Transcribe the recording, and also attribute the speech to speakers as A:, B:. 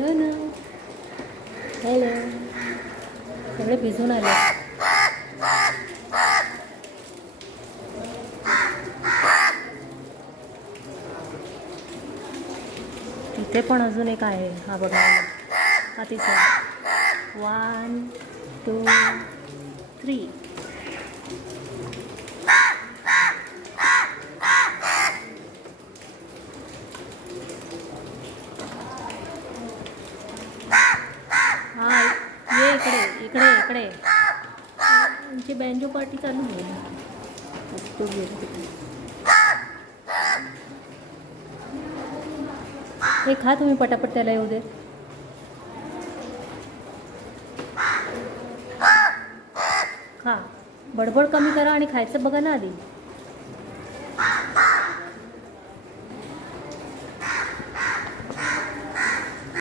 A: शोना हॅलो सगळे भिजून आले तिथे पण अजून एक आहे. हा बघा. हा तिचा वन टू थ्री हा ये इकडे इकडे. तुमची बँजो पार्टी चालू आहे हे खा तुम्ही पटापट त्याला येऊ दे. खा. बडबड कमी करा आणि खायचं बघा ना आधी.